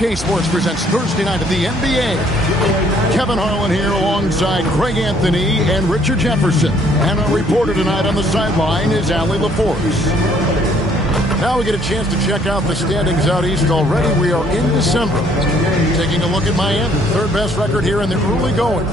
2K Sports presents Thursday night of the NBA. Kevin Harlan here alongside Craig Anthony and Richard Jefferson. And our reporter tonight on the sideline is Allie LaForce. Now we get a chance to check out the standings out east already. We are in December. Taking a look at Miami, third best record here in the early going.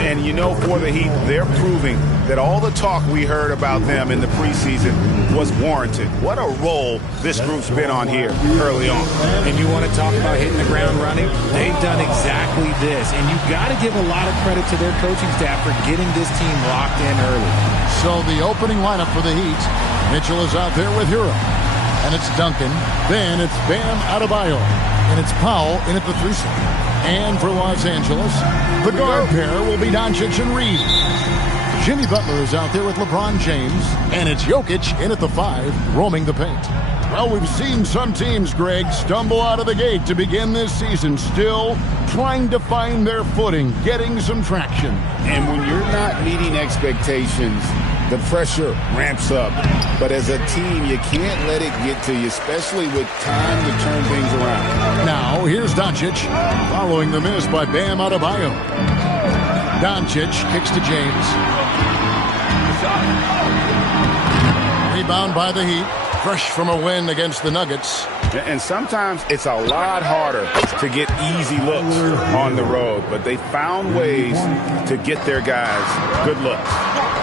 And you know, for the Heat, they're proving that all the talk we heard about them in the preseason was warranted. What a role this group's been on here early on. And you want to talk about hitting the ground running? They've done exactly this. And you've got to give a lot of credit to their coaching staff for getting this team locked in early. So the opening lineup for the Heat, Mitchell is out there with Hero. And it's Duncan. Then it's Bam Adebayo. And it's Powell in at the 3 slot. And for Los Angeles, the guard pair will be Doncic and Reed. Jimmy Butler is out there with LeBron James. And it's Jokic in at the 5, roaming the paint. Well, we've seen some teams, Greg, stumble out of the gate to begin this season, still trying to find their footing, getting some traction. And when you're not meeting expectations, the pressure ramps up. But as a team, you can't let it get to you, especially with time to turn things around. Now, here's Doncic, following the miss by Bam Adebayo. Doncic kicks to James. Rebound by the Heat, fresh from a win against the Nuggets. And sometimes it's a lot harder to get easy looks on the road, but they found ways to get their guys good looks.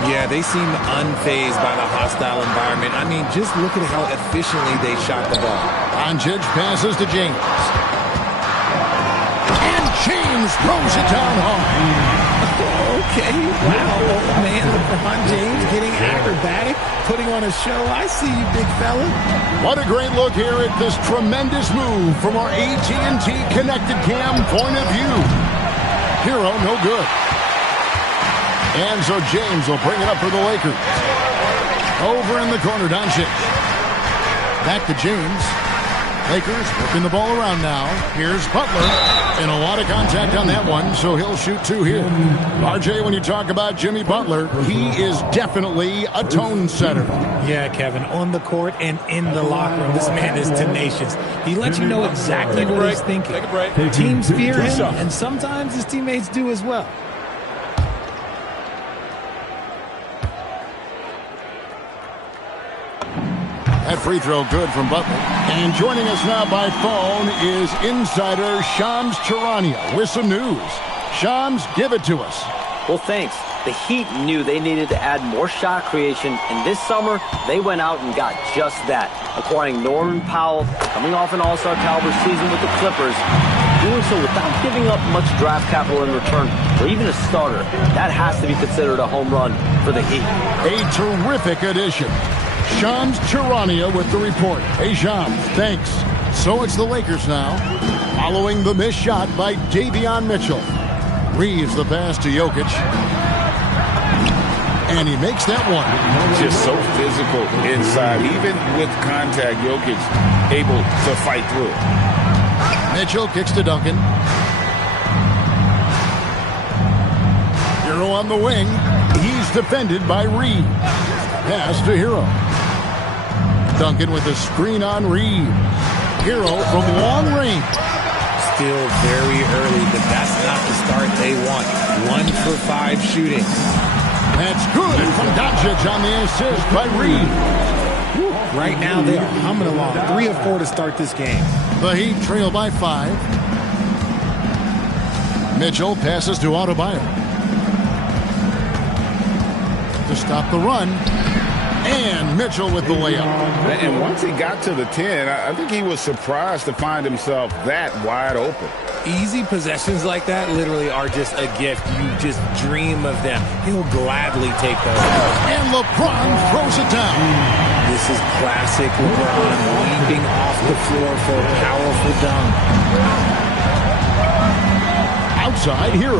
Yeah, they seem unfazed by the hostile environment. I mean, just look at how efficiently they shot the ball. Doncic passes to James. And James throws it down hard. Okay, wow, man, LeBron James getting acrobatic, putting on a show. I see you, big fella. What a great look here at this tremendous move from our AT&T Connected Cam point of view. Hero, no good. And so James will bring it up for the Lakers. Over in the corner, Doncic. Back to James. Lakers working the ball around now. Here's Butler. And a lot of contact on that one, so he'll shoot 2 here. RJ, when you talk about Jimmy Butler, he is definitely a tone setter. Yeah, Kevin, on the court and in the locker room, this man is tenacious. He lets you know exactly what he's thinking. Teams fear him, and sometimes his teammates do as well. That free throw good from Butler. And joining us now by phone is insider Shams Charania with some news. Shams, give it to us. Well, thanks. The Heat knew they needed to add more shot creation, and this summer they went out and got just that, acquiring Norman Powell, coming off an all-star caliber season with the Clippers, doing so without giving up much draft capital in return, or even a starter. That has to be considered a home run for the Heat. A terrific addition. Shams Charania with the report. Hey, Shams, thanks. So it's the Lakers now, following the missed shot by Davion Mitchell. Reeves the pass to Jokic. And he makes that one. Just so physical inside. Even with contact, Jokic able to fight through it. Mitchell kicks to Duncan. Hero on the wing. He's defended by Reed. Pass to Hero. Duncan with a screen on Reed. Hero from long range. Still very early, but that's not the start they want. 1 for 5 shooting. That's good from Doncic on the assist by Reed. Right now they are humming along. 3 of 4 to start this game. The Heat trail by 5. Mitchell passes to Adebayo. To stop the run. And Mitchell with the layup. And once he got to the 10, I think he was surprised to find himself that wide open. Easy possessions like that literally are just a gift. You just dream of them. He'll gladly take those. And LeBron throws it down. This is classic LeBron leaping off the floor for a powerful dunk. Outside, Hero.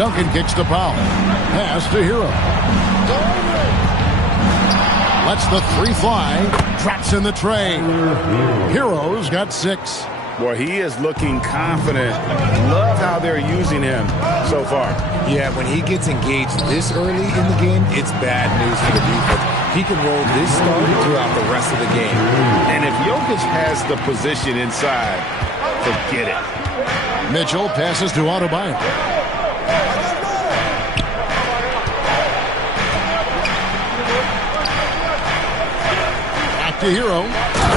Duncan kicks to Powell. Pass to Hero. Lets the 3 fly. Traps in the tray. Hero's got 6. Well, he is looking confident. Love how they're using him so far. Yeah, when he gets engaged this early in the game, it's bad news for the defense. He can roll this start throughout the rest of the game. And if Jokic has the position inside, forget it. Mitchell passes to Adebayo. Back to Hero.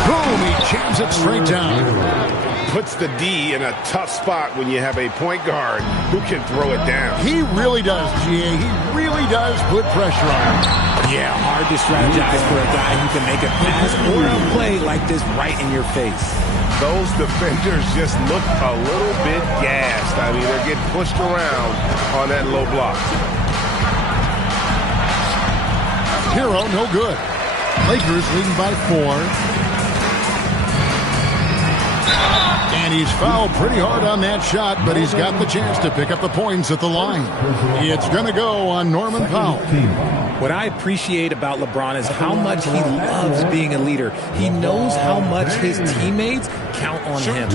Boom, he jams it straight down. Puts the D in a tough spot when you have a point guard who can throw it down. He really does, GA. He really does put pressure on him. Yeah, hard to strategize for a guy who can make a pass or a play like this right in your face. Those defenders just look a little bit gassed. I mean, they're getting pushed around on that low block. Hero, no good. Lakers leading by 4. And he's fouled pretty hard on that shot, but he's got the chance to pick up the points at the line. It's going to go on Norman Powell. What I appreciate about LeBron is how much he loves being a leader. He knows how much his teammates count on him.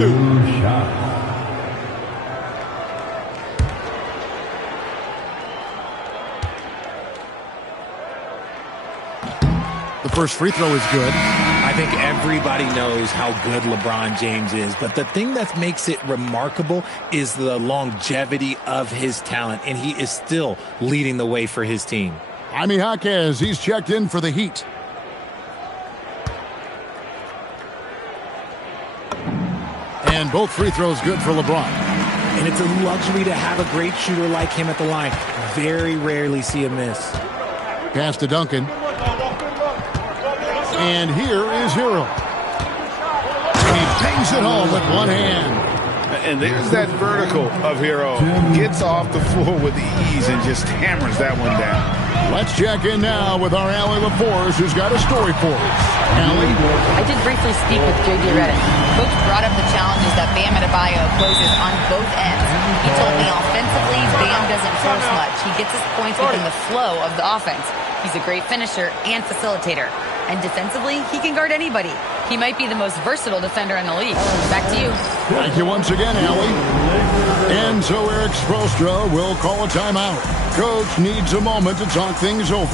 The first free throw is good. I think everybody knows how good LeBron James is, but the thing that makes it remarkable is the longevity of his talent, and he is still leading the way for his team. Jaime Jaquez, he's checked in for the Heat. And both free throws good for LeBron. And it's a luxury to have a great shooter like him at the line. Very rarely see a miss. Pass to Duncan. And here is Hero. He bangs it home with one hand. And there's that vertical of Hero. Gets off the floor with ease and just hammers that one down. Let's check in now with our Allie LaForce, who's got a story for us. Allie? I did briefly speak with J.J. Redick. Coach brought up the challenges that Bam Adebayo poses on both ends. He told me offensively, Bam doesn't force much. He gets his points within the flow of the offense. He's a great finisher and facilitator. And defensively, he can guard anybody. He might be the most versatile defender in the league. Back to you. Thank you once again, Allie. And so Eric Spoelstra will call a timeout. Coach needs a moment to talk things over.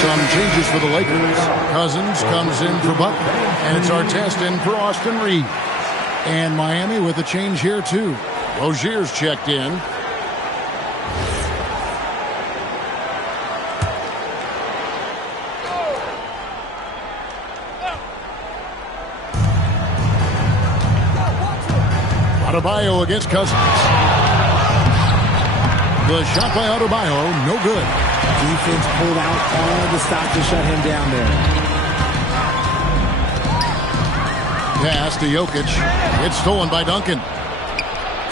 Some changes for the Lakers. Cousins comes in for Butler. And it's Artest in for Austin Reed. And Miami with a change here, too. Rozier's checked in. Adebayo against Cousins. The shot by Adebayo, no good. Defense pulled out all the stops to shut him down there. Pass to Jokic. It's stolen by Duncan.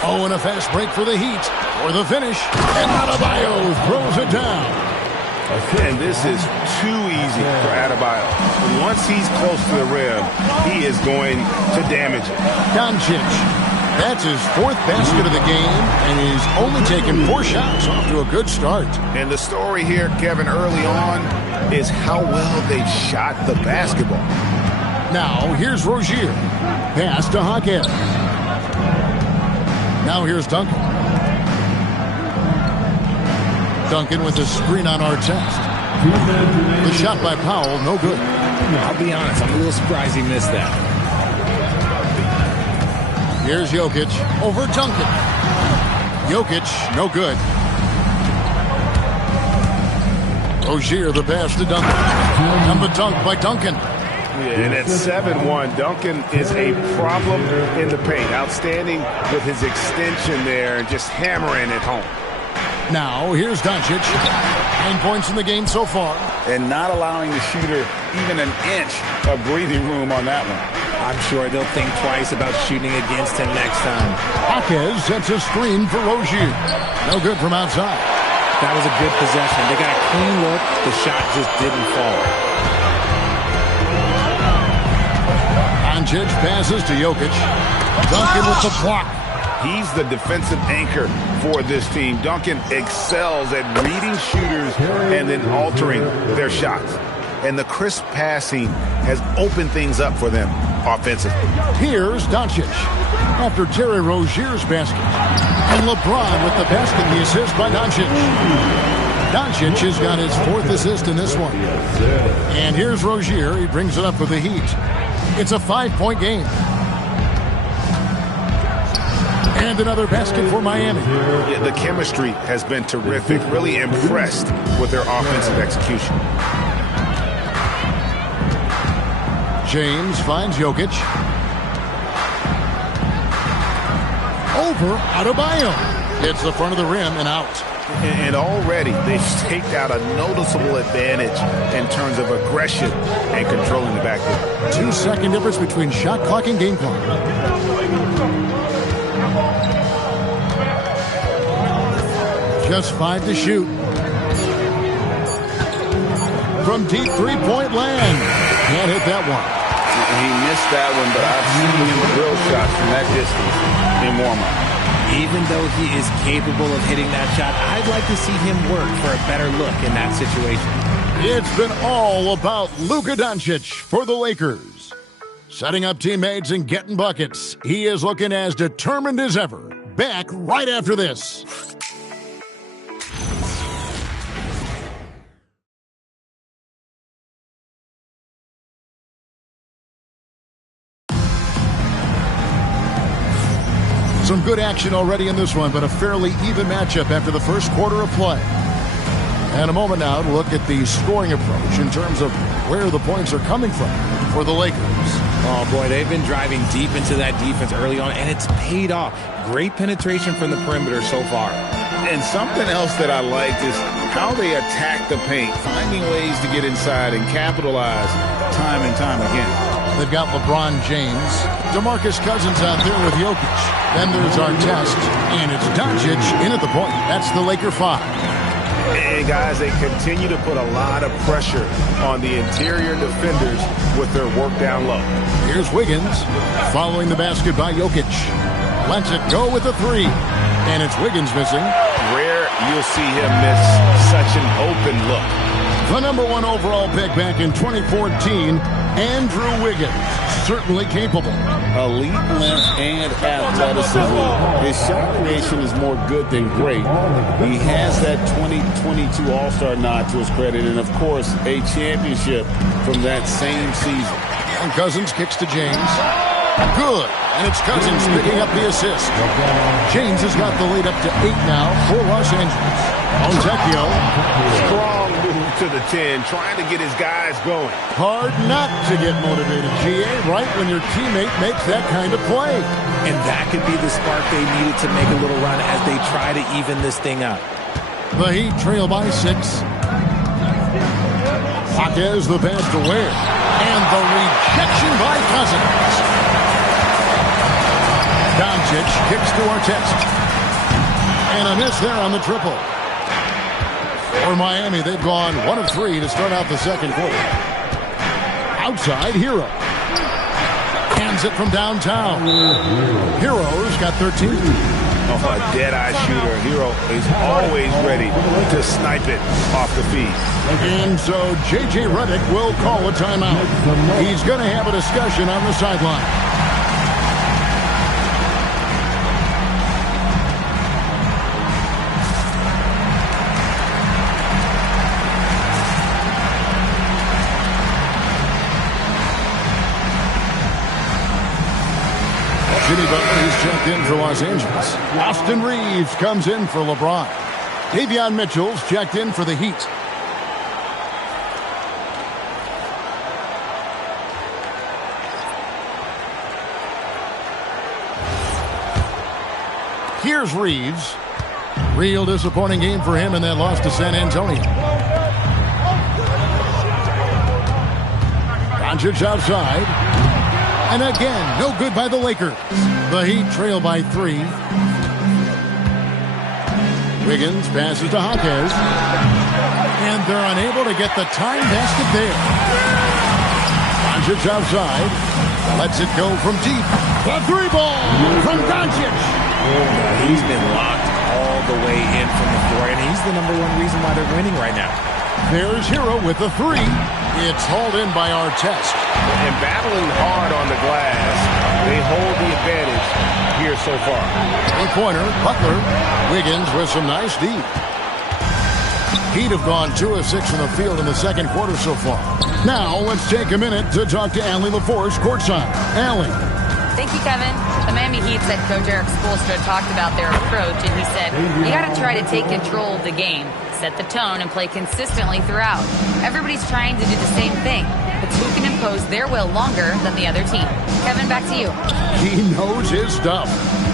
Oh, and a fast break for the Heat. For the finish. And Adebayo throws it down. And this is too easy for Adebayo. Once he's close to the rim, he is going to damage it. Doncic. That's his 4th basket of the game, and he's only taken 4 shots off to a good start. And the story here, Kevin, early on, is how well they've shot the basketball. Now, here's Rozier. Pass to Jaquez. Now here's Duncan. Duncan with a screen on Artest. The shot by Powell, no good. I'll be honest, I'm a little surprised he missed that. Here's Jokic over Duncan. Jokic, no good. Rozier, the pass to Duncan. And the dunk by Duncan. Yeah, and at 7-1, Duncan is a problem in the paint. Outstanding with his extension there and just hammering it home. Now, here's Doncic. 9 points in the game so far. And not allowing the shooter even an inch of breathing room on that one. I'm sure they'll think twice about shooting against him next time. Jaquez sets a screen for Rozier. No good from outside. That was a good possession. They got a clean look. The shot just didn't fall. Doncic passes to Jokic. Duncan with the block. He's the defensive anchor for this team. Duncan excels at reading shooters and then altering their shots. And the crisp passing has opened things up for them offensively. Here's Doncic after Terry Rozier's basket. And LeBron with the basket, the assist by Doncic. Doncic has got his 4th assist in this one. And here's Rozier. He brings it up for the Heat. It's a 5-point game. And another basket for Miami. Yeah, the chemistry has been terrific. Really impressed with their offensive execution. James finds Jokic. Over Adebayo. Hits the front of the rim and out. And already they've staked out a noticeable advantage in terms of aggression and controlling the backcourt. 2-second difference between shot clock and game clock. Just 5 to shoot. From deep three-point land. Can't hit that one. He missed that one, but I've seen him drill shots from that distance in warm-up. Even though he is capable of hitting that shot, I'd like to see him work for a better look in that situation. It's been all about Luka Doncic for the Lakers. Setting up teammates and getting buckets. He is looking as determined as ever. Back right after this. Some good action already in this one, but a fairly even matchup after the first quarter of play. And a moment now to look at the scoring approach in terms of where the points are coming from for the Lakers. Oh, boy, they've been driving deep into that defense early on, and it's paid off. Great penetration from the perimeter so far. And something else that I liked is how they attack the paint, finding ways to get inside and capitalize time and time again. They've got LeBron James, DeMarcus Cousins out there with Jokic. Then there's Artest, and it's Doncic in at the point. That's the Laker 5. And, guys, they continue to put a lot of pressure on the interior defenders with their work down low. Here's Wiggins following the basket by Jokic. Lets it go with a 3. And it's Wiggins missing. Rare you'll see him miss such an open look. The number 1 overall pick back in 2014, Andrew Wiggins. Certainly capable. Elite length and athleticism. His shot creation is more good than great. He has that 2022 All-Star nod to his credit, and of course, a championship from that same season. And Cousins kicks to James. Good. And it's Cousins picking up the assist. James has got the lead up to 8 now for Los Angeles. Fontecchio. Strong move to the 10, trying to get his guys going. Hard not to get motivated, GA, right when your teammate makes that kind of play. And that could be the spark they needed to make a little run as they try to even this thing up. The Heat trail by 6. Jaquez the pass to Ware. And the rejection by Cousins. Doncic kicks to Artest. And a miss there on the triple. For Miami, they've gone 1 of 3 to start out the second quarter. Outside, Hero. Hands it from downtown. Hero's got 13. Oh, a dead-eye shooter. Hero is always ready to snipe it off the feed. And so J.J. Redick will call a timeout. He's going to have a discussion on the sideline. Jimmy Butler, he's checked in for Los Angeles. Austin Reeves comes in for LeBron. Davion Mitchell's checked in for the Heat. Here's Reeves. Real disappointing game for him in that loss to San Antonio. Doncic outside. And again, no good by the Lakers. The Heat trail by 3. Wiggins passes to Jaquez. And they're unable to get the time basket there. Doncic outside. Lets it go from deep. The three ball from Doncic. He's been locked all the way in from the floor, and he's the #1 reason why they're winning right now. There's Hero with the three. It's hauled in by Artest. And battling hard on the glass, they hold the advantage here so far. Three-pointer, Butler. Wiggins with some nice D. Heat have gone 2 of 6 from the field in the second quarter so far. Now, let's take a minute to talk to Allie LaForce courtside. Allie. Thank you, Kevin. The Miami Heat said Coach Eric Spoelstra talked about their approach, and he said, you got to try to take control of the game, set the tone, and play consistently throughout. Everybody's trying to do the same thing. It's who can impose their will longer than the other team. Kevin, back to you. He knows his stuff.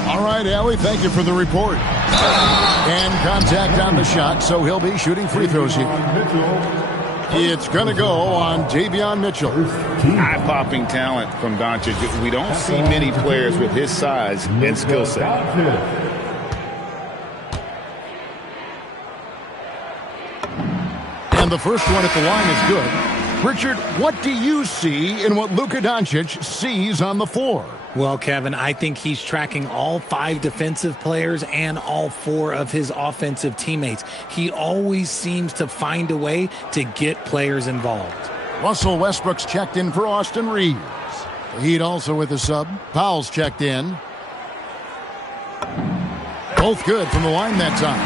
All right, Allie, thank you for the report. And contact on the shot, so he'll be shooting free throws here. It's going to go on Davion Mitchell. Eye-popping talent from Doncic. We don't see many players with his size and skill set. And the first one at the line is good. Richard, what do you see in what Luka Doncic sees on the floor? Well, Kevin, I think he's tracking all 5 defensive players and all 4 of his offensive teammates. He always seems to find a way to get players involved. Russell Westbrook's checked in for Austin Reeves. The Heat also with a sub. Powell's checked in. Both good from the line that time.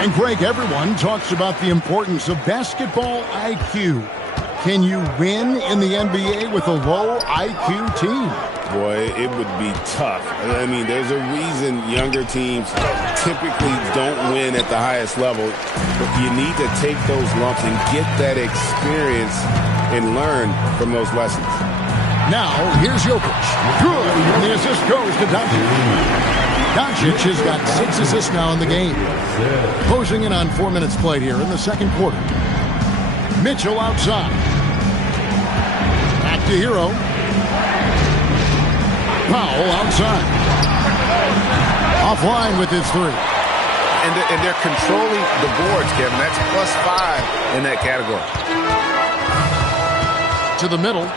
And Greg, everyone talks about the importance of basketball IQ. Can you win in the NBA with a low IQ team? Boy, it would be tough. I mean, there's a reason younger teams typically don't win at the highest level. But you need to take those lumps and get that experience and learn from those lessons. Now, here's Jokic. Good. And the assist goes to Doncic. Doncic has got 6 assists now in the game. Closing in on 4 minutes played here in the second quarter. Mitchell outside. Back to Hero. Powell outside. Offline with his 3. And they're controlling the boards, Kevin. That's +5 in that category. To the middle.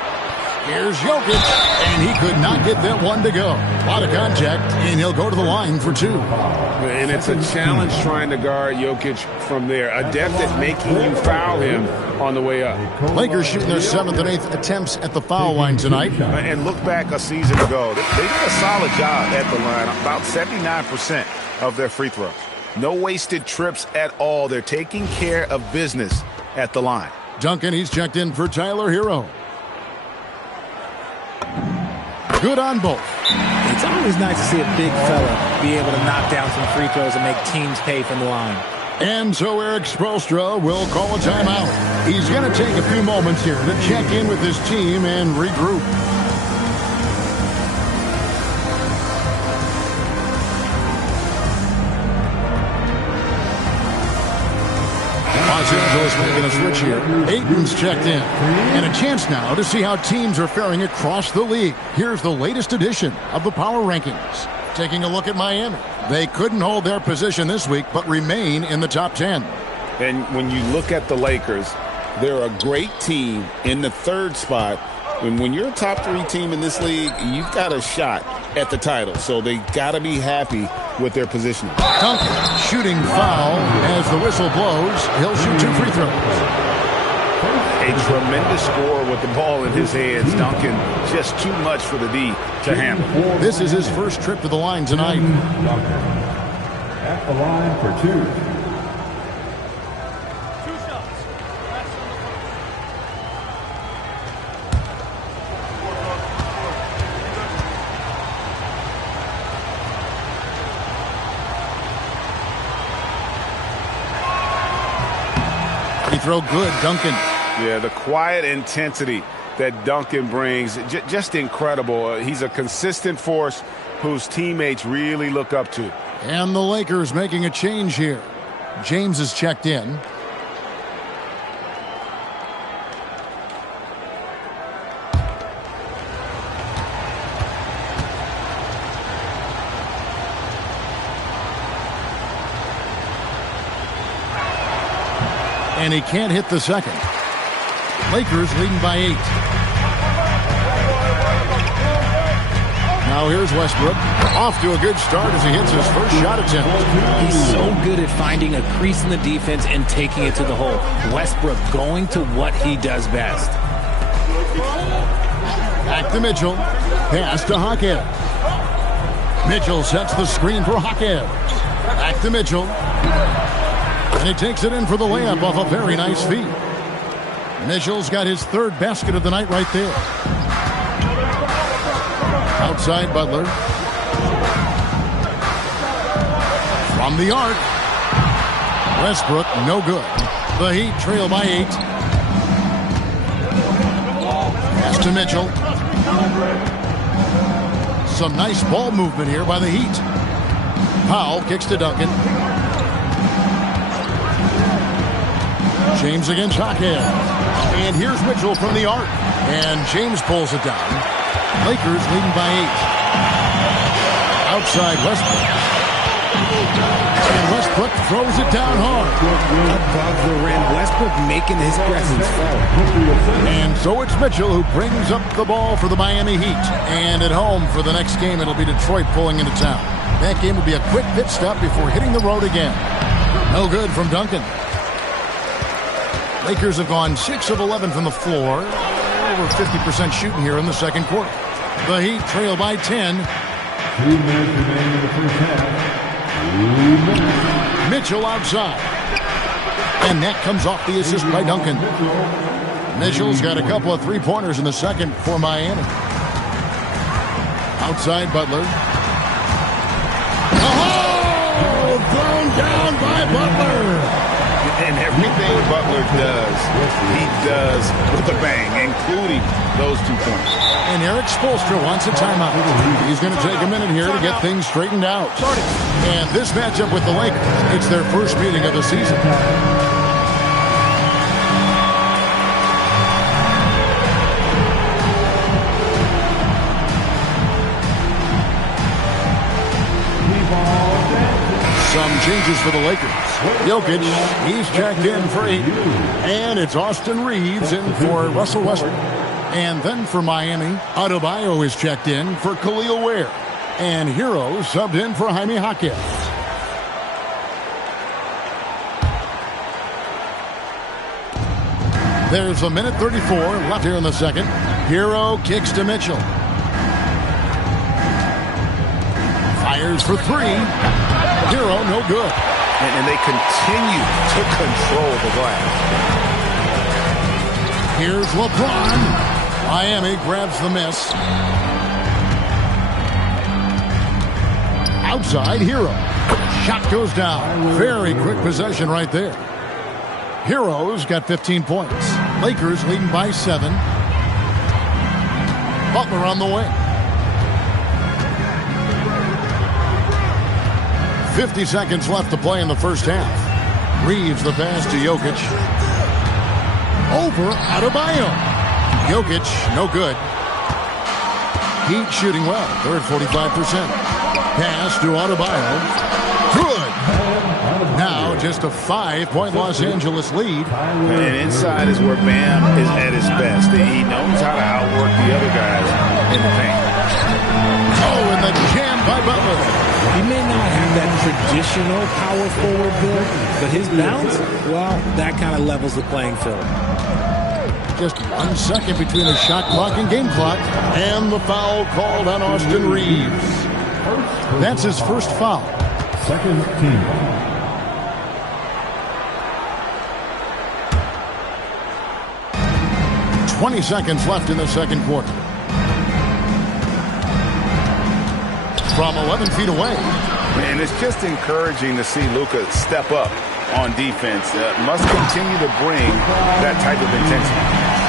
Here's Jokic. And he could not get that one to go. A lot of contact, and he'll go to the line for 2. And it's a challenge trying to guard Jokic from there. Adept at making you foul him on the way up. Lakers shooting their 7th and 8th attempts at the foul line tonight. And look back a season ago. They did a solid job at the line. About 79% of their free throws. No wasted trips at all. They're taking care of business at the line. Duncan, he's checked in for Tyler Hero. Good on both. It's always nice to see a big fella be able to knock down some free throws and make teams pay from the line. And so Eric Spoelstra will call a timeout. He's going to take a few moments here to check in with his team and regroup. Los Angeles making a switch here. Ayton's checked in. And a chance now to see how teams are faring across the league. Here's the latest edition of the Power Rankings. Taking a look at Miami. They couldn't hold their position this week, but remain in the top 10. And when you look at the Lakers, they're a great team in the 3rd spot. And when you're a top 3 team in this league, you've got a shot at the title. So they got to be happy with their positioning. Duncan shooting foul as the whistle blows. He'll shoot 2 free throws. A tremendous score with the ball in his hands. Duncan just too much for the D to handle. This is his first trip to the line tonight. At the line for 2. Free throw good, Duncan. Yeah, the quiet intensity that Duncan brings, just incredible. He's a consistent force whose teammates really look up to. And the Lakers making a change here. James is checked in. And he can't hit the second. Lakers leading by 8. Now here's Westbrook. Off to a good start as he hits his first shot attempt. He's so good at finding a crease in the defense and taking it to the hole. Westbrook going to what he does best. Back to Mitchell. Pass to Hawkins. Mitchell sets the screen for Hawkins. Back to Mitchell. And he takes it in for the layup off a very nice feed. Mitchell's got his third basket of the night right there. Outside Butler. From the arc. Westbrook, no good. The Heat trail by 8. Pass to Mitchell. Some nice ball movement here by the Heat. Powell kicks to Duncan. James against Hawkins. And here's Mitchell from the arc. And James pulls it down. Lakers leading by 8. Outside Westbrook. And Westbrook throws it down hard. Above the rim, Westbrook making his presence felt. And so it's Mitchell who brings up the ball for the Miami Heat. And at home for the next game, it'll be Detroit pulling into town. That game will be a quick pit stop before hitting the road again. No good from Duncan. Lakers have gone 6 of 11 from the floor. Over 50% shooting here in the second quarter. The Heat trail by 10. 2 minutes remaining in the first half. Mitchell outside. And that comes off the assist by Duncan. Mitchell's got a couple of three-pointers in the second for Miami. Outside Butler. Oh! Thrown down by Butler. And everything Butler does, he does with a bang, including those 2 points. And Eric Spoelstra wants a timeout. He's going to take a minute here to get things straightened out. And this matchup with the Lakers, it's their first meeting of the season. Some changes for the Lakers. Jokic, he's checked in for 8. And it's Austin Reeves in for Russell Westbrook. And then for Miami, Adebayo is checked in for Khalil Ware. And Hero subbed in for Jaime Hawkins. There's a minute 34 left here in the second. Hero kicks to Mitchell. Fires for 3. Hero, no good. And they continue to control the glass. Here's LeBron. Miami grabs the miss. Outside, Hero. Shot goes down. Very quick possession right there. Hero's got 15 points. Lakers leading by 7. Butler on the way. 50 seconds left to play in the first half. Reeves the pass to Jokic. Over Adebayo. Jokic, no good. Heat shooting well. They're at 45%. Pass to Adebayo. Good. Now just a 5-point Los Angeles lead. And inside is where Bam is at his best. He knows how to outwork the other guys in the paint. Oh, and the jam by Butler. He may not have that traditional power forward build, but his bounce, well, that kind of levels the playing field. Just 1 second between the shot clock and game clock. And the foul called on Austin Reeves. That's his first foul. Second team. "20 seconds left in the second quarter. From 11 feet away. And it's just encouraging to see Luka step up on defense. Must continue to bring that type of intensity.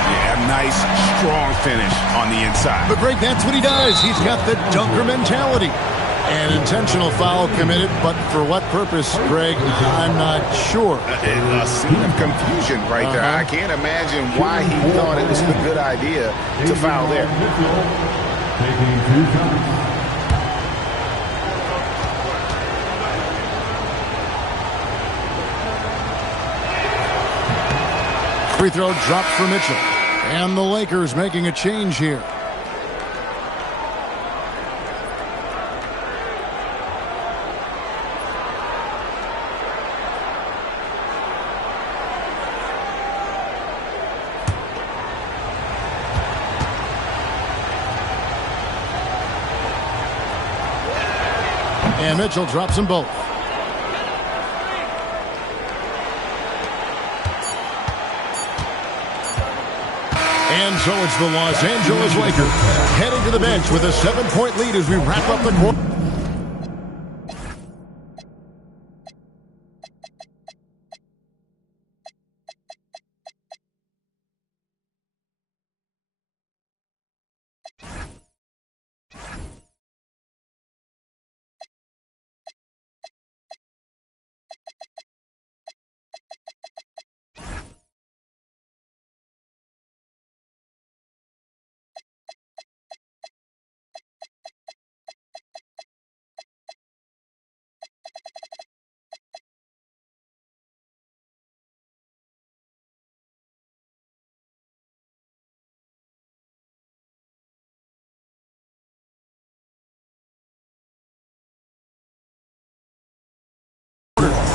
Yeah, nice, strong finish on the inside. But Greg, that's what he does. He's got the dunker mentality. An intentional foul committed, but for what purpose, Greg, I'm not sure. A scene of confusion right there. I can't imagine why he thought it was a good idea to foul there. Taking 2 shots. Free throw dropped for Mitchell. And the Lakers making a change here. And Mitchell drops them both. And so it's the Los Angeles Lakers heading to the bench with a 7-point lead as we wrap up the quarter.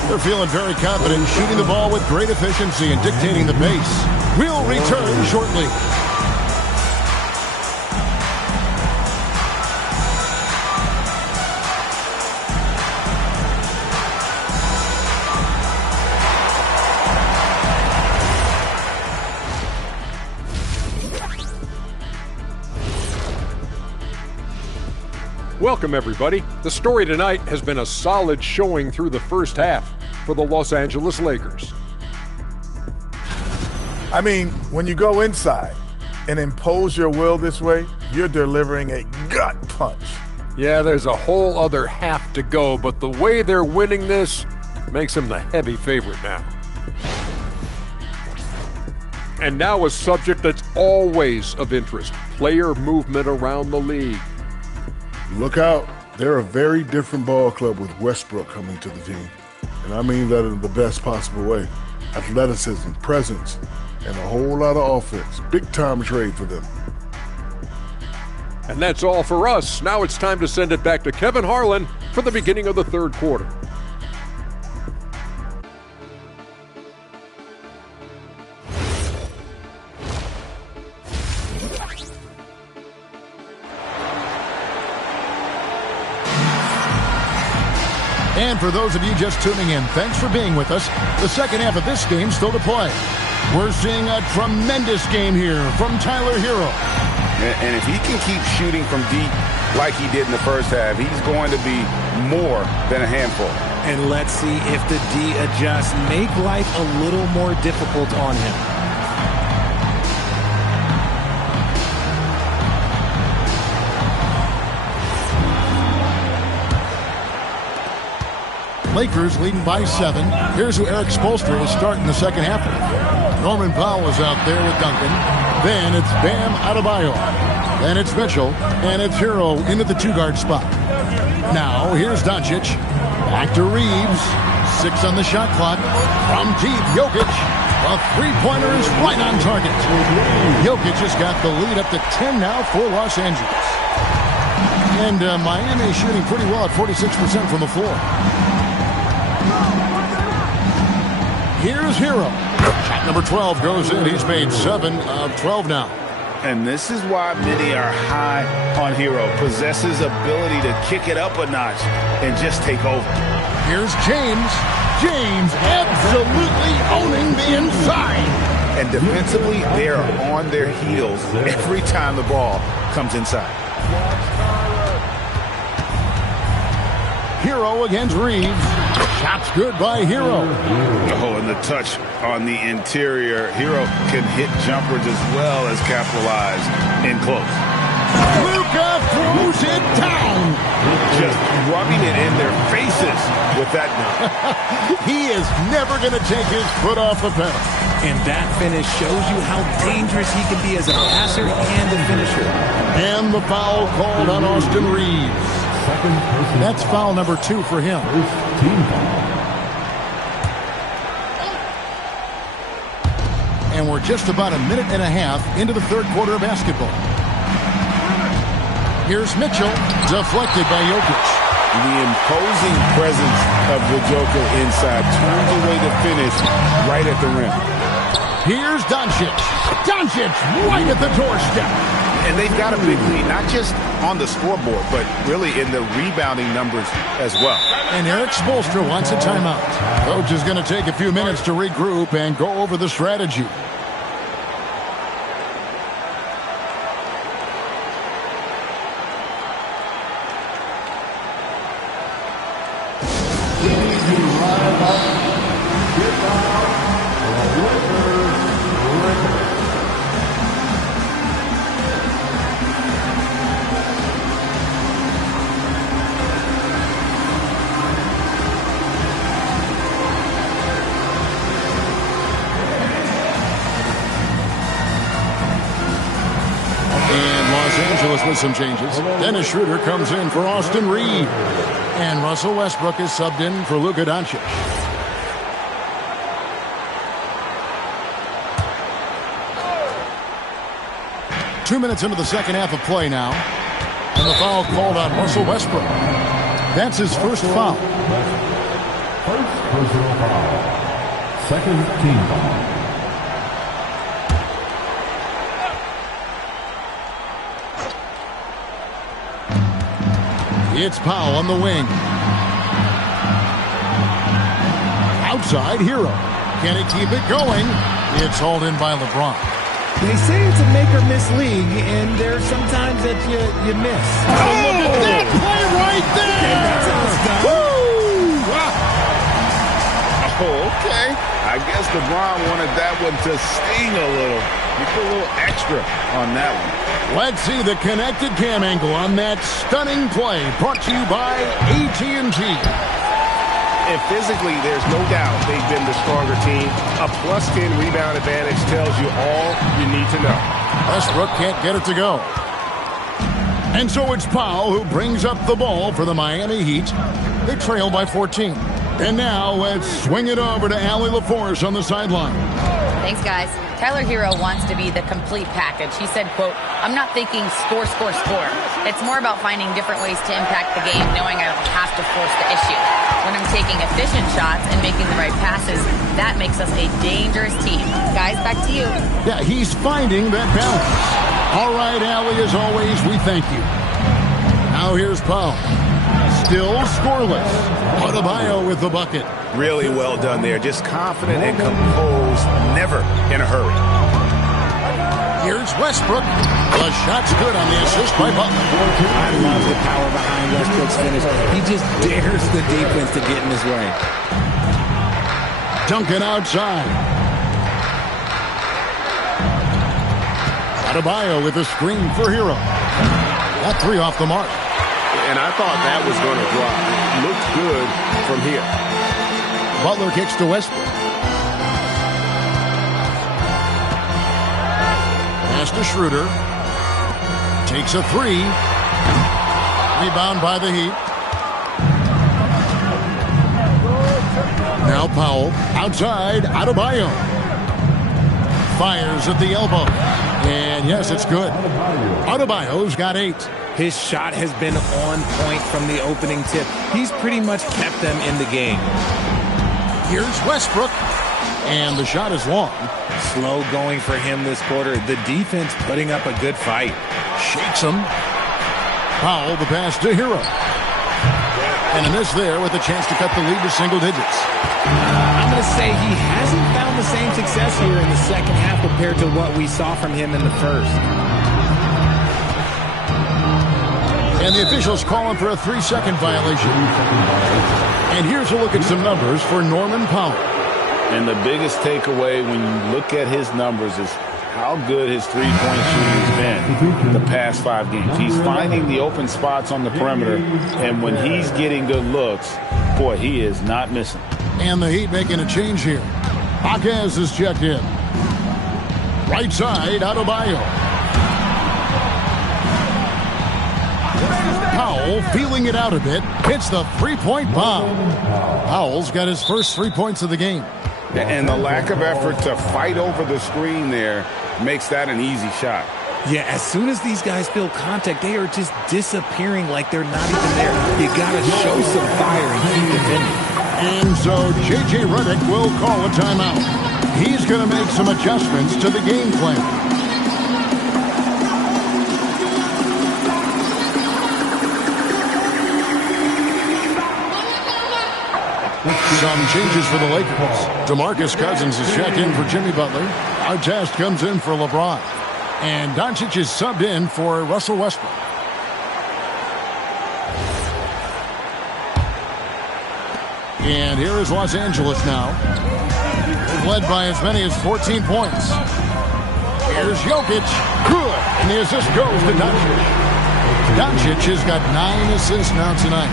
They're feeling very confident, shooting the ball with great efficiency and dictating the pace. We'll return shortly. Welcome, everybody. The story tonight has been a solid showing through the first half for the Los Angeles Lakers. I mean, when you go inside and impose your will this way, you're delivering a gut punch. Yeah, there's a whole other half to go, but the way they're winning this makes them the heavy favorite now. And now a subject that's always of interest, player movement around the league. Look out. They're a very different ball club with Westbrook coming to the team. And I mean that in the best possible way. Athleticism, presence, and a whole lot of offense. Big time trade for them. And that's all for us. Now it's time to send it back to Kevin Harlan for the beginning of the third quarter. And for those of you just tuning in, thanks for being with us. The second half of this game still to play. We're seeing a tremendous game here from Tyler Hero. And if he can keep shooting from deep like he did in the first half, he's going to be more than a handful. And let's see if the D adjusts, make life a little more difficult on him. Lakers leading by 7. Here's who Eric Spoelstra is starting the second half with. Norman Powell is out there with Duncan. Then it's Bam Adebayo. Then it's Mitchell. And it's Hero into the 2-guard spot. Now here's Doncic. Back to Reeves. 6 on the shot clock. From deep, Jokic. A three-pointer is right on target. Jokic has got the lead up to 10 now for Los Angeles. And Miami shooting pretty well at 46% from the floor. Here's Hero. Shot number 12 goes in. He's made 7 of 12 now. And this is why many are high on Hero. Possesses ability to kick it up a notch and just take over. Here's James. James absolutely owning the inside. And defensively, they're on their heels every time the ball comes inside. Hero against Reeves. Shot's good by Hero. Oh, and the touch on the interior. Hero can hit jumpers as well as capitalize in close. Luka throws it down. Just rubbing it in their faces with that. He is never going to take his foot off the pedal. And that finish shows you how dangerous he can be as a passer and a finisher. And the foul called on Austin Reeves. That's foul number 2 for him. And we're just about a minute and a half into the third quarter of basketball. Here's Mitchell, deflected by Jokic. The imposing presence of the Joker inside turns away the finish right at the rim. Here's Doncic. Doncic right at the doorstep. And they've got a big lead, not just on the scoreboard, but really in the rebounding numbers as well. And Eric Spoelstra wants a timeout. Coach is going to take a few minutes to regroup and go over the strategy. With some changes. Dennis Schroeder comes in for Austin Reed. And Russell Westbrook is subbed in for Luka Doncic. Two minutes into the second half of play now. And the foul called on Russell Westbrook. That's his first foul. First personal foul. Second team foul. It's Powell on the wing. Outside, Hero. Can he keep it going? It's hauled in by LeBron. They say it's a make-or-miss league, and there's sometimes that you miss. Oh, look at that play right there! And that's how it's done. Woo! Oh, okay. I guess LeBron wanted that one to sting a little. He put a little extra on that one. Let's see the connected cam angle on that stunning play, brought to you by AT&T. And physically, there's no doubt they've been the stronger team. A +10 rebound advantage tells you all you need to know. Westbrook can't get it to go. And so it's Powell who brings up the ball for the Miami Heat. They trail by 14. And now let's swing it over to Allie LaForce on the sideline. Thanks, guys. Tyler Hero wants to be the complete package. He said, quote, "I'm not thinking score, score, score. It's more about finding different ways to impact the game, knowing I don't have to force the issue. When I'm taking efficient shots and making the right passes, that makes us a dangerous team." Guys, back to you. Yeah, he's finding that balance. All right, Allie, as always, we thank you. Now here's Powell. Still scoreless. Adebayo with the bucket. Really well done there. Just confident and composed, never in a hurry. Here's Westbrook. The shot's good on the assist by Butler. I love the power behind Westbrook's finish. He just dares the defense to get in his way. Duncan outside. Adebayo with a screen for Hero. That three off the mark. And I thought that was going to drop. It looked good from here. Butler kicks to Westbrook. Pass to Schroeder. Takes a three. Rebound by the Heat. Now Powell. Outside. Adebayo. Fires at the elbow. And yes, it's good. Adebayo's got 8. His shot has been on point from the opening tip. He's pretty much kept them in the game. Here's Westbrook. And the shot is long. Slow going for him this quarter. The defense putting up a good fight. Shakes him. Powell, the pass to Hero. And a miss there with a chance to cut the lead to single digits. I'm going to say he hasn't found the same success here in the second half compared to what we saw from him in the first. And the officials calling for a 3-second violation. And here's a look at some numbers for Norman Powell. And the biggest takeaway when you look at his numbers is how good his three-point shooting has been the past 5 games. He's finding the open spots on the perimeter, and when he's getting good looks, boy, he is not missing. And the Heat making a change here. Jaquez is checked in. Right side, Adebayo. Powell feeling it out a bit. Hits the three-point bomb. Powell's got his first 3 points of the game. And the lack of effort to fight over the screen there makes that an easy shot. Yeah, as soon as these guys feel contact, they are just disappearing like they're not even there. You got to show some fire and keep defending. And so J.J. Redick will call a timeout. He's going to make some adjustments to the game plan. Some changes for the Lakers. DeMarcus Cousins is checked in for Jimmy Butler. Artest comes in for LeBron. And Doncic is subbed in for Russell Westbrook. And here is Los Angeles now. They've led by as many as 14 points. Here's Jokic. Good. And the assist goes to Doncic. Doncic has got 9 assists now tonight.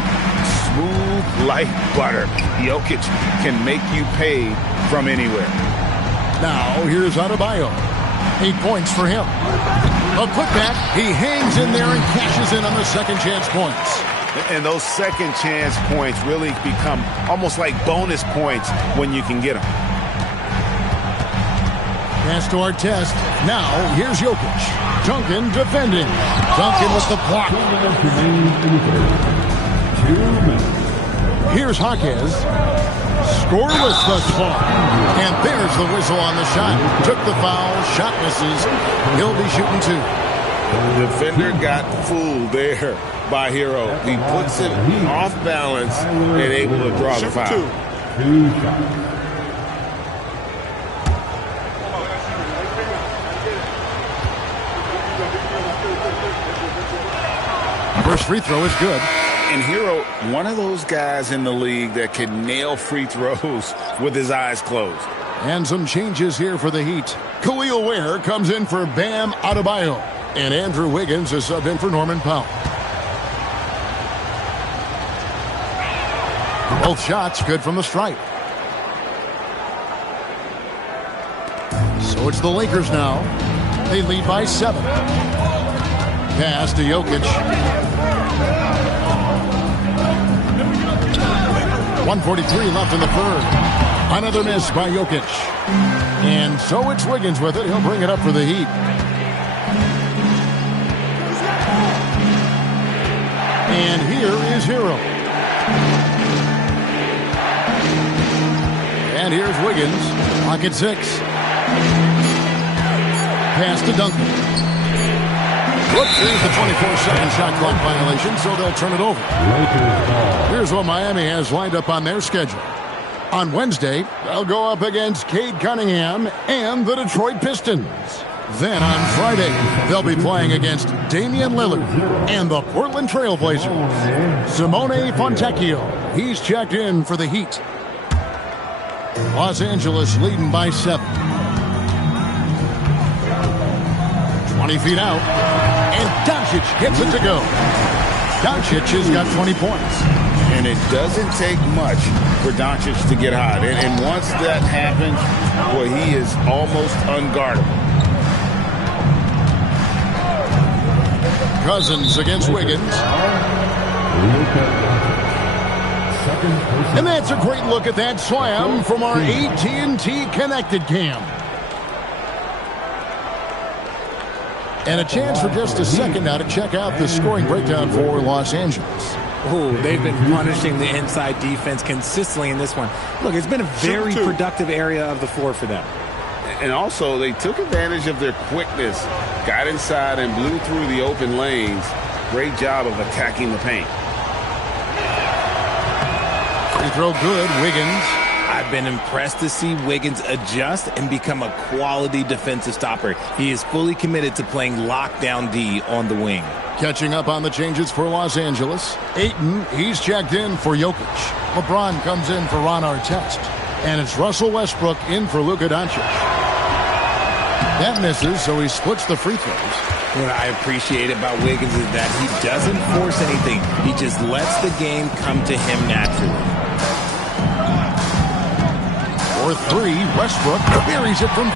Smooth like butter. Jokic can make you pay from anywhere. Now, here's Adebayo. 8 points for him. A putback. He hangs in there and cashes in on the second chance points. And those second chance points really become almost like bonus points when you can get them. Pass to Artest. Now, here's Jokic. Duncan defending. Duncan with the block. Here's Jaquez. Scoreless thus far. And there's the whistle on the shot. Took the foul. Shot misses. He'll be shooting 2. The defender got fooled there by Hero. He puts it off balance and able to draw the foul. 2 shots. First free throw is good. And Hero, one of those guys in the league that can nail free throws with his eyes closed. And some changes here for the Heat. Khalil Ware comes in for Bam Adebayo. And Andrew Wiggins is subbed in for Norman Powell. Both shots good from the stripe. So it's the Lakers now. They lead by 7. Pass to Jokic. 1:43 left in the third. Another miss by Jokic. And so it's Wiggins with it. He'll bring it up for the Heat. And here is Hero. And here's Wiggins. Pocket 6. Pass to Duncan. Whoops, here's the 24-second shot clock violation, so they'll turn it over. Here's what Miami has lined up on their schedule. On Wednesday, they'll go up against Cade Cunningham and the Detroit Pistons. Then on Friday, they'll be playing against Damian Lillard and the Portland Trail Blazers. Simone Fontecchio, he's checked in for the Heat. Los Angeles leading by 7. 20 feet out. And Doncic gets it to go. Doncic has got 20 points. And it doesn't take much for Doncic to get hot. And once that happens, boy, he is almost unguardable. Cousins against Wiggins. And that's a great look at that slam from our AT&T Connected Cam. And a chance for just a second now to check out the scoring breakdown for Los Angeles. Oh, they've been punishing the inside defense consistently in this one. Look, it's been a very productive area of the floor for them. And also, they took advantage of their quickness, got inside and blew through the open lanes. Great job of attacking the paint. Free throw good, Wiggins. I've been impressed to see Wiggins adjust and become a quality defensive stopper. He is fully committed to playing lockdown D on the wing. Catching up on the changes for Los Angeles. Ayton, he's checked in for Jokic. LeBron comes in for Ron Artest. And it's Russell Westbrook in for Luka Doncic. That misses, so he splits the free throws. What I appreciate about Wiggins is that he doesn't force anything. He just lets the game come to him naturally. For 3, Westbrook buries it from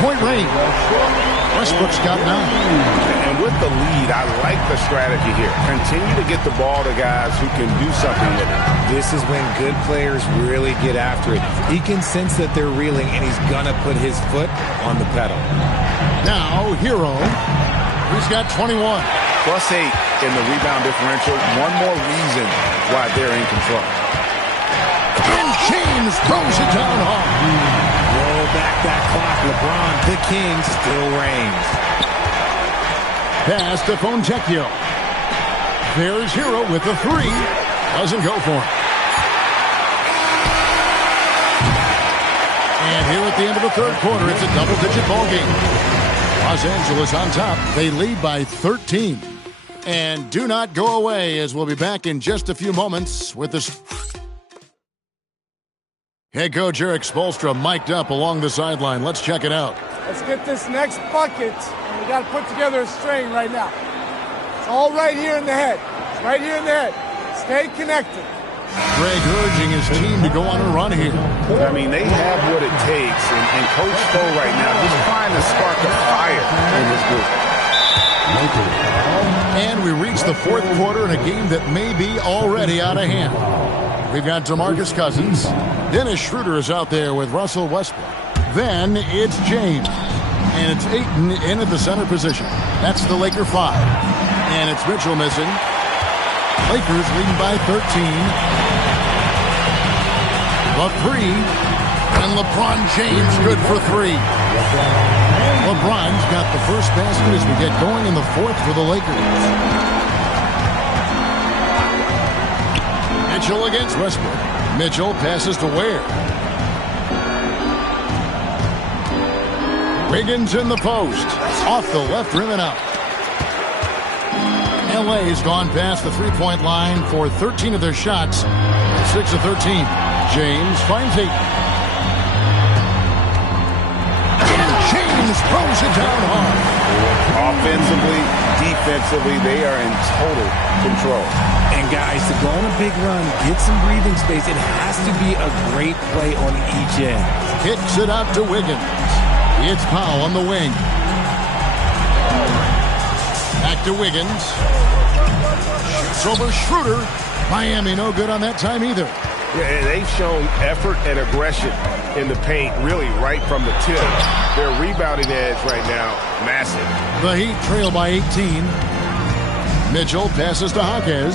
3-point range. Westbrook's got 9. And with the lead, I like the strategy here. Continue to get the ball to guys who can do something with it. This is when good players really get after it. He can sense that they're reeling, and he's going to put his foot on the pedal. Now, Hero. He's got 21. +8 in the rebound differential. One more reason why they're in control. And James throws it down hard. Roll back that clock. LeBron, the king, still reigns. Pass to Fontecchio. There's Hero with the 3. Doesn't go for it. And here at the end of the third quarter, it's a double-digit ball game. Los Angeles on top. They lead by 13. And do not go away, as we'll be back in just a few moments with this. Head coach Eric Spoelstra mic'd up along the sideline. Let's check it out. Let's get this next bucket, and we got to put together a string right now. It's all right here in the head. It's right here in the head. Stay connected. Greg urging his team to go on a run here. I mean, they have what it takes, and Coach Spo right now just trying to spark a fire in his group. And we reach the fourth quarter in a game that may be already out of hand. We've got DeMarcus Cousins. Dennis Schroeder is out there with Russell Westbrook. Then it's James. And it's Ayton in at the center position. That's the Laker 5. And it's Mitchell missing. Lakers leading by 13. The 3. And LeBron James good for 3. LeBron's got the first basket as we get going in the fourth for the Lakers. Mitchell against Westbrook. Mitchell passes to Ware. Wiggins in the post. Off the left rim and out. LA's gone past the three-point line for 13 of their shots. 6 of 13. James finds 8. And James throws it down hard. Offensively, defensively, they are in total control. And guys, to go on a big run, get some breathing space, it has to be a great play on each end. Kicks it out to Wiggins. It's Powell on the wing. Back to Wiggins. Shoots over Schroeder. Miami no good on that time either. Yeah, they've shown effort and aggression in the paint, really right from the tip. Their rebounding edge right now, massive. The Heat trail by 18. Mitchell passes to Hawkes.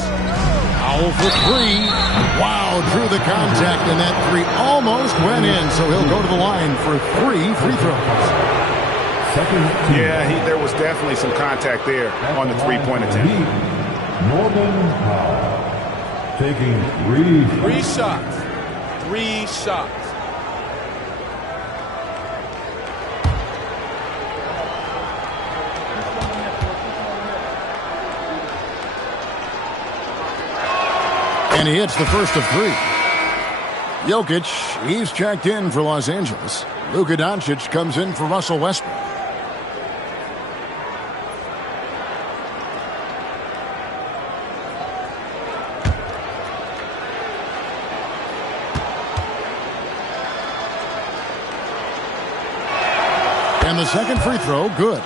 Powell for 3. Wow, drew the contact, and that 3 almost went in, so he'll go to the line for 3 free throws. Yeah, there was definitely some contact there on the three-point attempt. Norman Powell taking 3 shots. 3 shots. And he hits the first of 3. Jokic, he's checked in for Los Angeles. Luka Doncic comes in for Russell Westbrook. And the second free throw, good.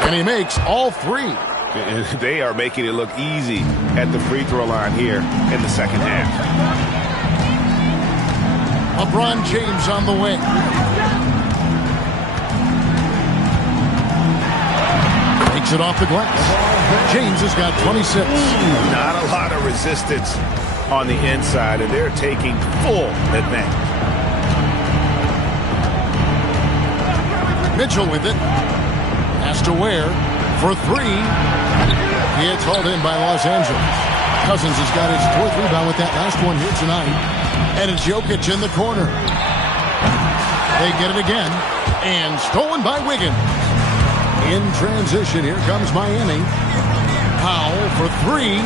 And he makes all 3. And they are making it look easy at the free throw line here in the second half. LeBron James on the wing. Takes it off the glass. James has got 26. Not a lot of resistance on the inside, and they're taking full advantage. Mitchell with it. Has to Ware for 3. He gets hauled in by Los Angeles. Cousins has got his 4th rebound with that last one here tonight. And it's Jokic in the corner. They get it again. And stolen by Wiggins. In transition, here comes Miami. Powell for 3.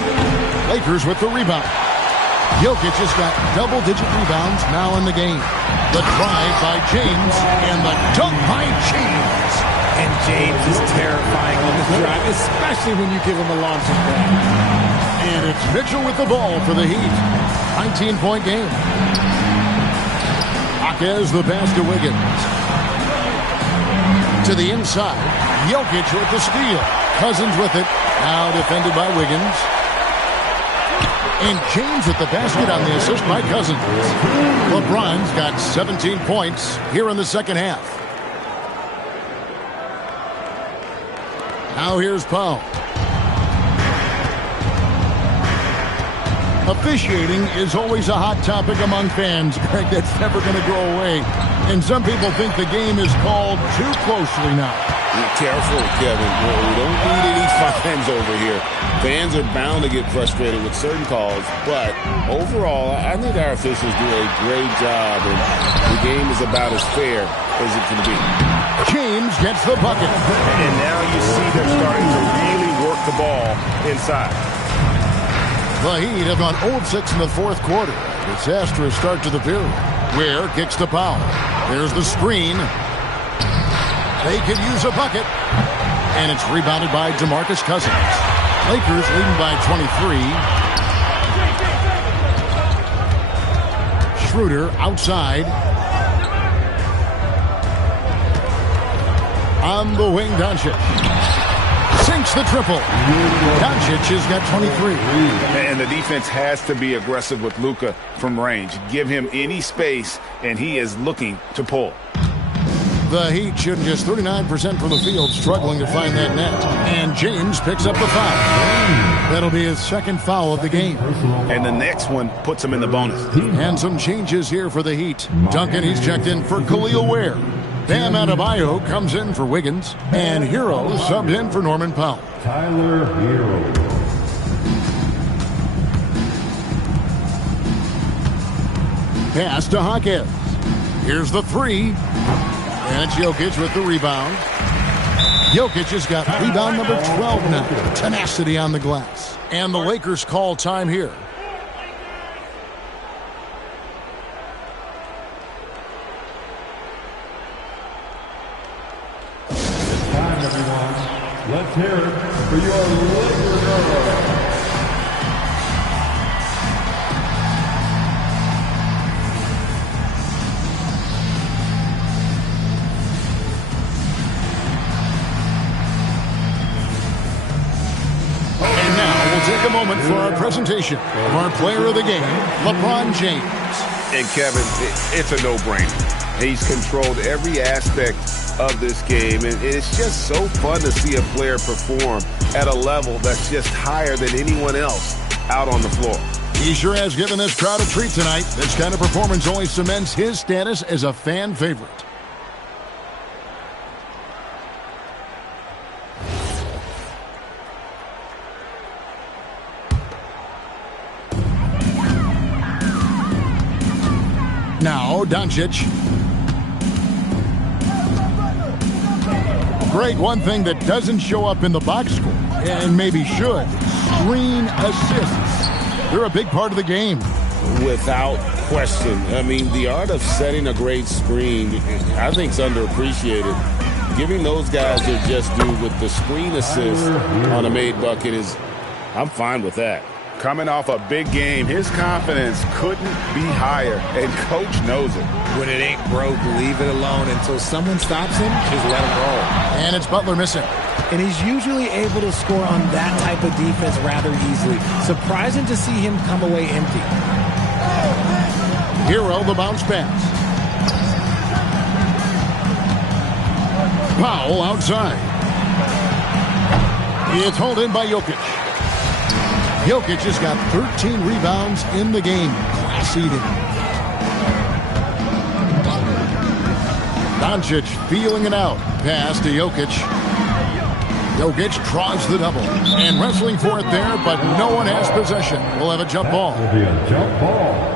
Lakers with the rebound. Jokic has got double-digit rebounds now in the game. The drive by James and the dunk by James. And James is terrifying on this drive, especially when you give him a launching pad. And it's Mitchell with the ball for the Heat. 19-point game. Jaquez the pass to Wiggins. To the inside. Jokic with the steal. Cousins with it. Now defended by Wiggins. And James with the basket on the assist by Cousins. LeBron's got 17 points here in the second half. Now here's Powell. Officiating is always a hot topic among fans, Greg. That's never going to go away. And some people think the game is called too closely now. Be careful, Kevin. We don't need any fines over here. Fans are bound to get frustrated with certain calls, but overall, I think our officials do a great job, and the game is about as fair as it can be. James gets the bucket. And now you see they're starting to really work the ball inside. The Heat have gone 0-6 in the fourth quarter. Disastrous start to the period. Ware kicks to Powell. There's the screen. They could use a bucket. And it's rebounded by DeMarcus Cousins. Lakers leading by 23. Schroeder outside. On the wing, Doncic. Sinks the triple. Doncic has got 23. And the defense has to be aggressive with Luka from range. Give him any space, and he is looking to pull. The Heat shooting just 39% from the field, struggling to find that net. And James picks up the foul. That'll be his second foul of the game. And the next one puts him in the bonus. And some changes here for the Heat. Duncan, he's checked in for Khalil Ware. Bam Adebayo comes in for Wiggins. And Hero subbed in for Norman Powell. Tyler Hero. Pass to Jaquez. Here's the three. And it's Jokic with the rebound. Jokic has got rebound number 12 now. Tenacity on the glass. And the Lakers call time here. It's time, everyone. Let's hear it for your Lakers. Take a moment for our presentation of our player of the game, LeBron James. And Kevin, it's a no-brainer. He's controlled every aspect of this game, and it's just so fun to see a player perform at a level that's just higher than anyone else out on the floor. He sure has given this crowd a treat tonight. This kind of performance only cements his status as a fan favorite. Now, Doncic. Greg, one thing that doesn't show up in the box score, and maybe should, screen assists. They're a big part of the game. Without question. I mean, the art of setting a great screen, I think, is underappreciated. Giving those guys their just due with the screen assist on a made bucket is, I'm fine with that. Coming off a big game, his confidence couldn't be higher, and Coach knows it. When it ain't broke, leave it alone until someone stops him, just let him roll. And it's Butler missing. And he's usually able to score on that type of defense rather easily. Surprising to see him come away empty. Hero, the bounce pass. Powell outside. It's hauled in by Jokic. Jokic has got 13 rebounds in the game. Class-eating. Doncic feeling it out. Pass to Jokic. Jokic draws the double. And wrestling for it there, but no one has possession. We'll have a jump ball. Will be a jump ball.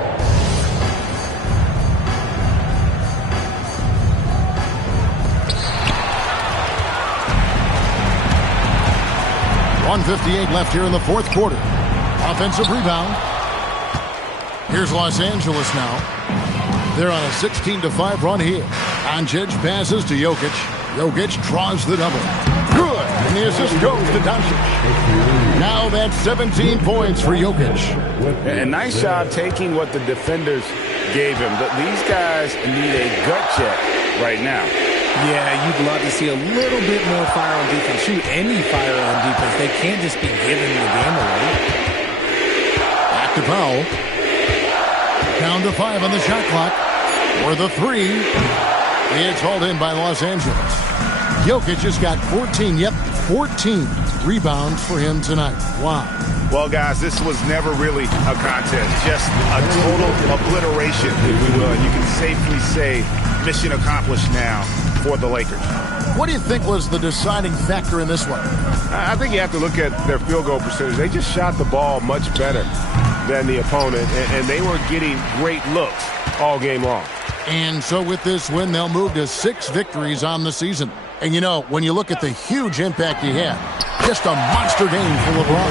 .158 left here in the fourth quarter. Offensive rebound. Here's Los Angeles now. They're on a 16-5 run here. Doncic passes to Jokic. Jokic draws the double. Good. And the assist goes to Doncic. Now that's 17 points for Jokic. And nice job taking what the defenders gave him. These guys need a gut check right now. Yeah, you'd love to see a little bit more fire on defense. Shoot, any fire on defense. They can't just be giving the game away. Back to Powell. Down to 5 on the shot clock. For the 3. It's hauled in by Los Angeles. Jokic has got 14 rebounds for him tonight. Wow. Well, guys, this was never really a contest. Just a total obliteration, if you will. And you can safely say mission accomplished now for the Lakers. What do you think was the deciding factor in this one? I think you have to look at their field goal percentage. They just shot the ball much better than the opponent, and they were getting great looks all game long. And so with this win, they'll move to 6 victories on the season. And, you know, when you look at the huge impact he had, just a monster game for LeBron.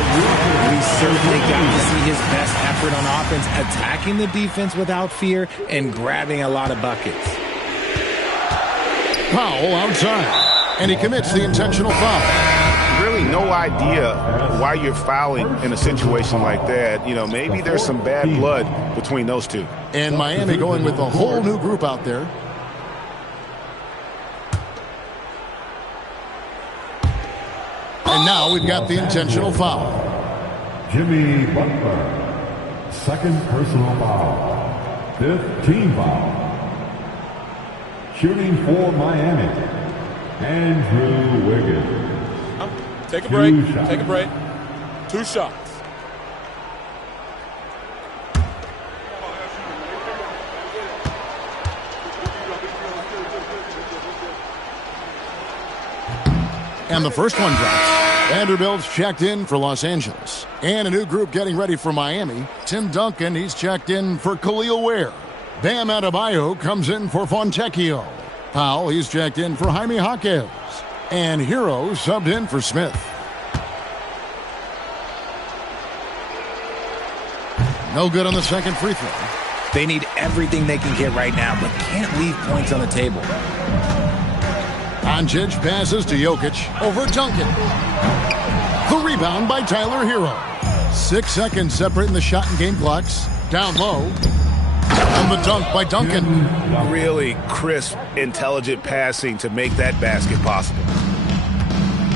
We certainly got to see his best effort on offense, attacking the defense without fear and grabbing a lot of buckets. Powell outside, and he commits the intentional foul. Really no idea why you're fouling in a situation like that. You know, maybe there's some bad blood between those two. And Miami going with a whole new group out there. And now we've got the intentional foul. Jimmy Butler, second personal foul. 5th team foul. Shooting for Miami, Andrew Wiggins. Take a break. Take a break. 2 shots. And the first one drops. Vanderbilt's checked in for Los Angeles. And a new group getting ready for Miami. Tim Duncan, he's checked in for Khalil Ware. Bam Adebayo comes in for Fontecchio. Powell, he's checked in for Jaime Jaquez. And Hero subbed in for Smith. No good on the second free throw. They need everything they can get right now, but can't leave points on the table. Doncic passes to Jokic over Duncan. The rebound by Tyler Hero. 6 seconds separating the shot and game clocks. Down low. And the dunk by Duncan. Really crisp, intelligent passing to make that basket possible.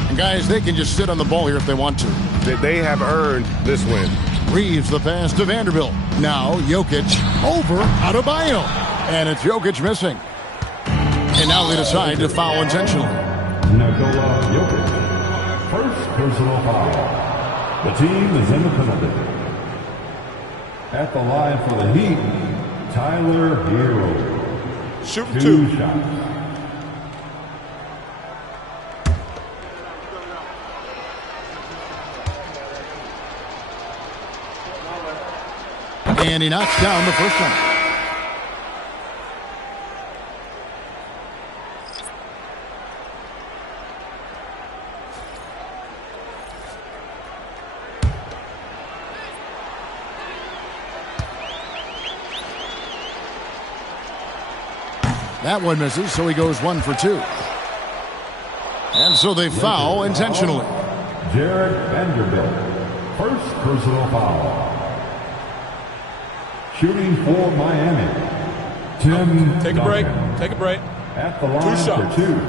And guys, they can just sit on the ball here if they want to. They have earned this win. Reeves the pass to Vanderbilt. Now Jokic over Adebayo. And it's Jokic missing. And now they decide to foul intentionally. Nikola Jokic, first personal foul. The team is in the penalty. At the line for the Heat, Tyler Hero. Shooting 2 shots. And he knocks down the first one. That one misses, so he goes 1 for 2. And so they foul intentionally. Jared Vanderbilt, first personal foul. Shooting for Miami, Tim Take a break. Duncan. Take a break. At the line 2 shots. for 2.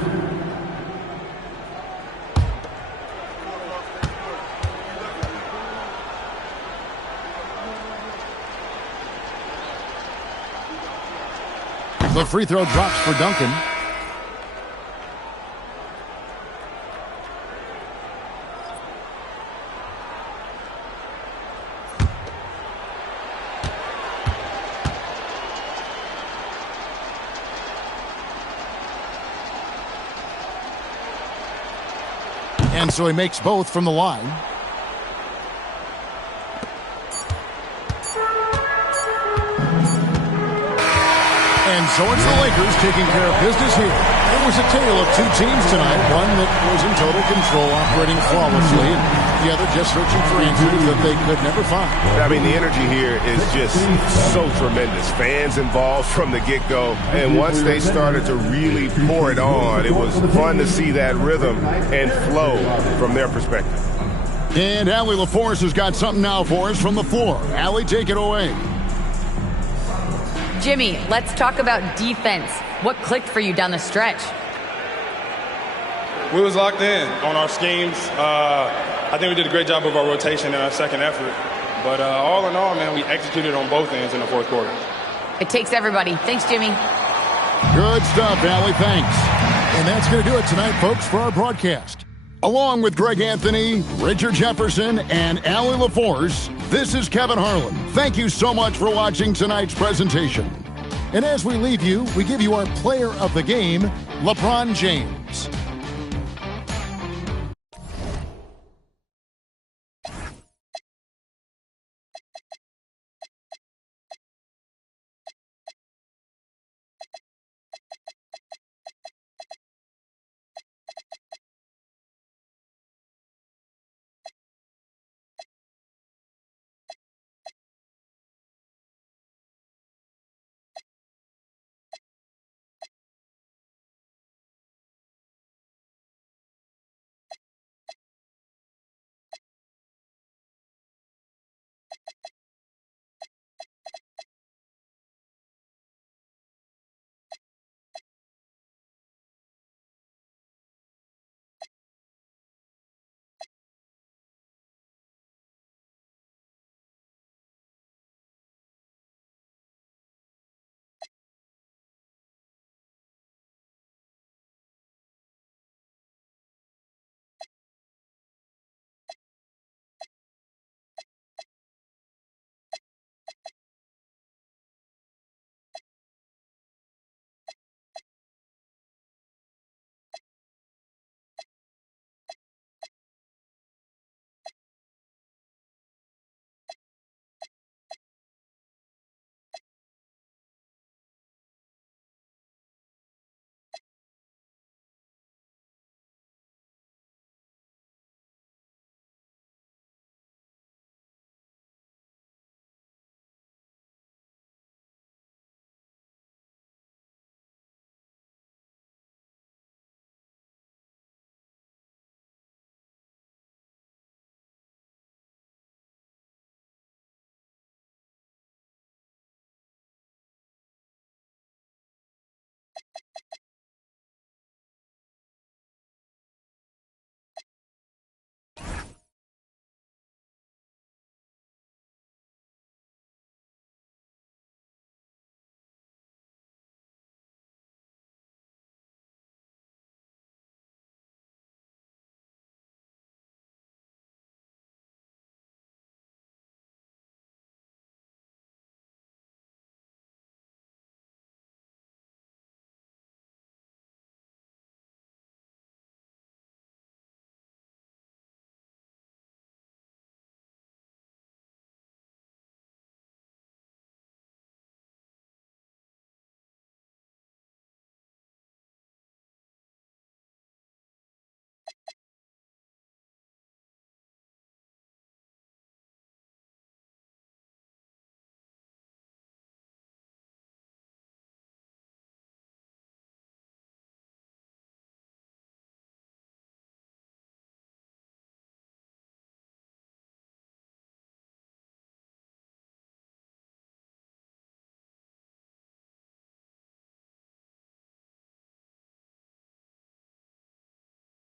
The free throw drops for Duncan. And so he makes both from the line. And so it's the Lakers taking care of business here. It was a tale of 2 teams tonight, one that was in total control, operating flawlessly. together, just searching for answers that they could never find. I mean, the energy here is just so tremendous. Fans involved from the get-go, and once they started to really pour it on, it was fun to see that rhythm and flow from their perspective. And Allie LaForce has got something now for us from the floor. Allie, take it away. Jimmy, let's talk about defense. What clicked for you down the stretch? We was locked in on our schemes. I think we did a great job of our rotation and our second effort. But all in all, man, we executed on both ends in the fourth quarter. It takes everybody. Thanks, Jimmy. Good stuff, Allie. Thanks. And that's going to do it tonight, folks, for our broadcast. Along with Greg Anthony, Richard Jefferson, and Allie LaForce, this is Kevin Harlan. Thank you so much for watching tonight's presentation. And as we leave you, we give you our player of the game, LeBron James.